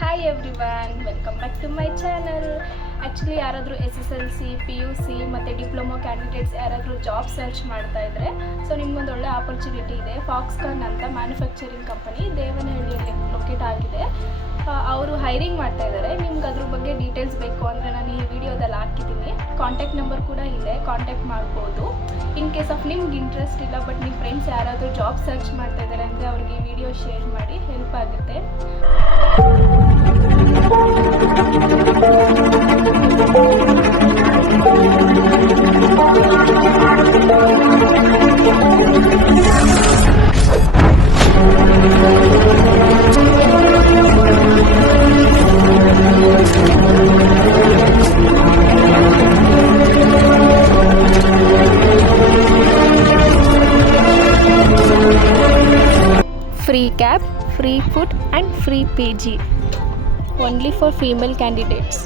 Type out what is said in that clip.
Hi everyone, welcome back to my channel. Actually ಯಾರಾದರೂ SSLC PUC ಮತ್ತು diploma candidates ಯಾರಾದರೂ job search ಮಾಡ್ತಾ ಇದ್ದರೆ ನಿಮ್ಗೊಂದು ಒಳ್ಳೆ ಆಪರ್ಚುನಿಟಿ ಇದೆ. ಫಾಕ್ಸ್ಕಾನ್ ಅಂತ ಮ್ಯಾನುಫ್ಯಾಕ್ಚರಿಂಗ್ ಕಂಪನಿ ದೇವನಹಳ್ಳಿಯಲ್ಲಿ ಲೊಕೇಟ್ ಆಗಿದೆ. ಅವರು ಹೈರಿಂಗ್ ಮಾಡ್ತಾ ಇದ್ದಾರೆ. ನಿಮ್ಗೆ ಅದ್ರ ಬಗ್ಗೆ ಡೀಟೇಲ್ಸ್ ಬೇಕು ಅಂದರೆ ನಾನು ಈ ವಿಡಿಯೋದಲ್ಲಿ ಹಾಕಿದ್ದೀನಿ. ಕಾಂಟ್ಯಾಕ್ಟ್ ನಂಬರ್ ಕೂಡ ಇದೆ, ಕಾಂಟ್ಯಾಕ್ಟ್ ಮಾಡ್ಬೋದು. ಇನ್ ಕೇಸ್ ಆಫ್ ನಿಮ್ಗೆ ಇಂಟ್ರೆಸ್ಟ್ ಇಲ್ಲ ಬಟ್ ನಿಮ್ಮ ಫ್ರೆಂಡ್ಸ್ ಯಾರಾದರೂ ಜಾಬ್ ಸರ್ಚ್ ಮಾಡ್ತಾ ಇದ್ದಾರೆ ಅಂದರೆ ಅವ್ರಿಗೆ ಈ ವಿಡಿಯೋ ಶೇರ್ ಮಾಡಿ, ಹೆಲ್ಪ್ ಆಗುತ್ತೆ. Free cab, free food and free PG. Only for female candidates.